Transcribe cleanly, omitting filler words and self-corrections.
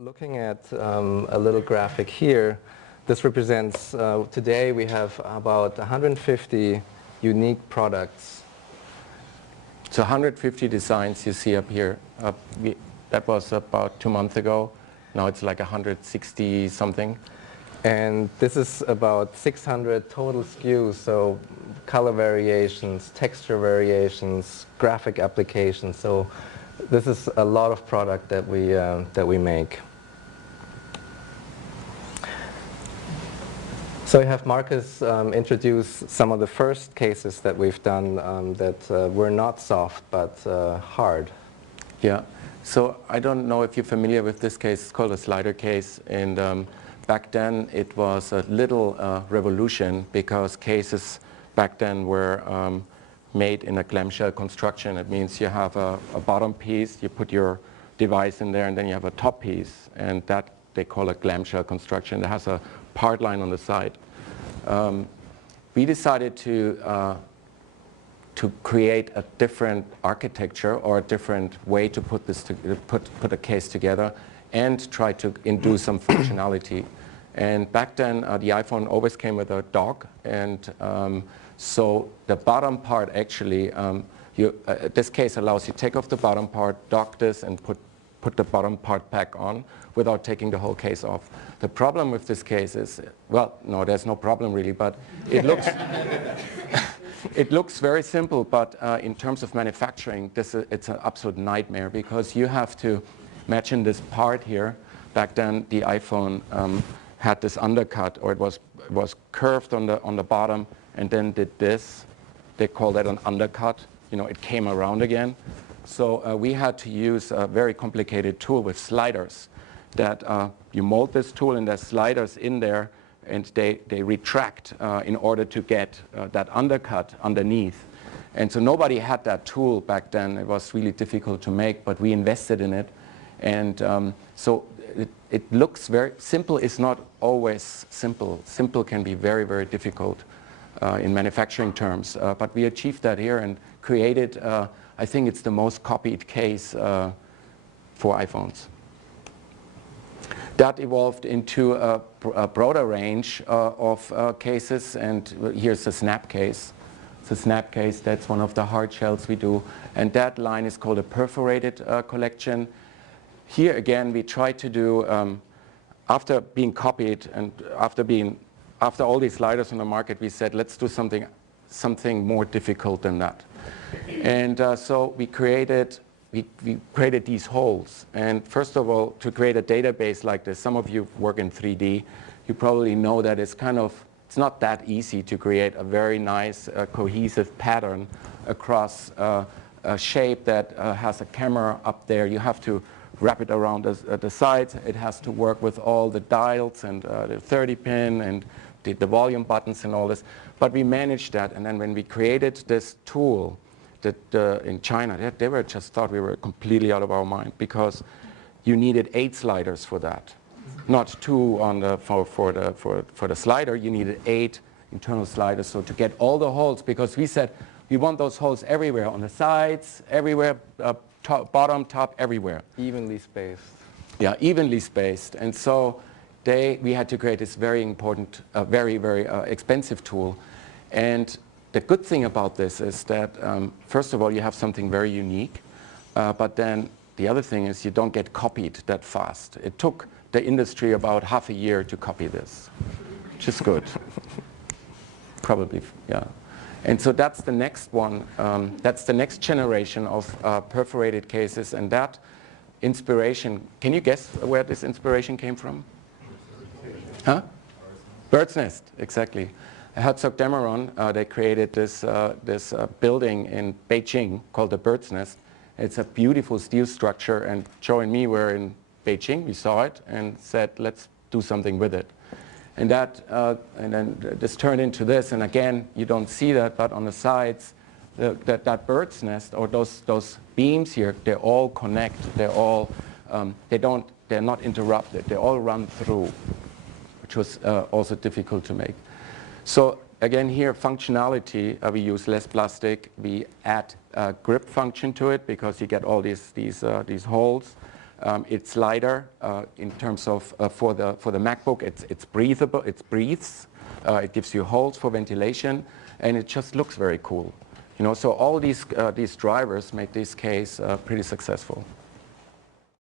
Looking at a little graphic here, this represents, today we have about 150 unique products. So 150 designs you see up here. That was about 2 months ago. Now it's like 160 something. And this is about 600 total SKUs, so color variations, texture variations, graphic applications. So this is a lot of product that we make. So I have Marcus introduce some of the first cases that we've done that were not soft but hard. Yeah. So I don't know if you're familiar with this case. It's called a slider case, and back then it was a little revolution because cases back then were made in a clamshell construction. It means you have a bottom piece, you put your device in there, and then you have a top piece, and that they call a clamshell construction. It has a part line on the side. We decided to create a different architecture or a different way to put this put a case together and try to induce some functionality. And back then the iPhone always came with a dock, and so the bottom part actually this case allows you to take off the bottom part, dock this, and put the bottom part back on without taking the whole case off. The problem with this case is, well, no, there's no problem really, but it looks it looks very simple, but in terms of manufacturing, it's an absolute nightmare because you have to imagine this part here. Back then, the iPhone had this undercut, or it was curved on the bottom, and then did this. They call that an undercut. You know, it came around again. So we had to use a very complicated tool with sliders. That you mold this tool, and there's sliders in there, and they retract in order to get that undercut underneath. And so nobody had that tool back then. It was really difficult to make, but we invested in it. And so it looks very simple. Is not always simple. Simple can be very, very difficult in manufacturing terms. But we achieved that here and created, I think it's the most copied case for iPhones. That evolved into a broader range of cases, and here's the snap case. The snap case, that's one of the hard shells we do, and that line is called a perforated collection. Here again, we try to do, after being copied and after all these sliders on the market, we said, let's do something more difficult than that. And so we created these holes. And first of all, to create a database like this, some of you work in 3D, you probably know that it's not that easy to create a very nice cohesive pattern across a shape that has a camera up there. You have to wrap it around the sides. It has to work with all the dials and the 30-pin and the volume buttons and all this. But we managed that, and then when we created this tool, that in China, they were just thought we were completely out of our mind because you needed 8 sliders for that, not 2 on for the slider. You needed 8 internal sliders, so to get all the holes, because we said we want those holes everywhere, on the sides, everywhere, bottom, top, everywhere. Evenly spaced. Yeah, evenly spaced, and so we had to create this very important, very, very expensive tool. And the good thing about this is that, first of all, you have something very unique, but then the other thing is you don't get copied that fast. It took the industry about half a year to copy this, which is good. Probably, yeah. And so that's the next one. That's the next generation of perforated cases, and that inspiration, can you guess where this inspiration came from? Huh? Bird's nest, exactly. Herzog Demeron, they created this building in Beijing called the Bird's Nest. It's a beautiful steel structure, and Joe and me were in Beijing. We saw it and said, let's do something with it. And then this turned into this. And again, you don't see that, but on the sides, that bird's nest, or those beams here, they all connect. They're all they're not interrupted. They all run through, which was also difficult to make. So again, here functionality, we use less plastic. We add grip function to it because you get all these holes. It's lighter in terms of for the MacBook. It's breathable. It breathes. It gives you holes for ventilation, and it just looks very cool. So all these drivers make this case pretty successful.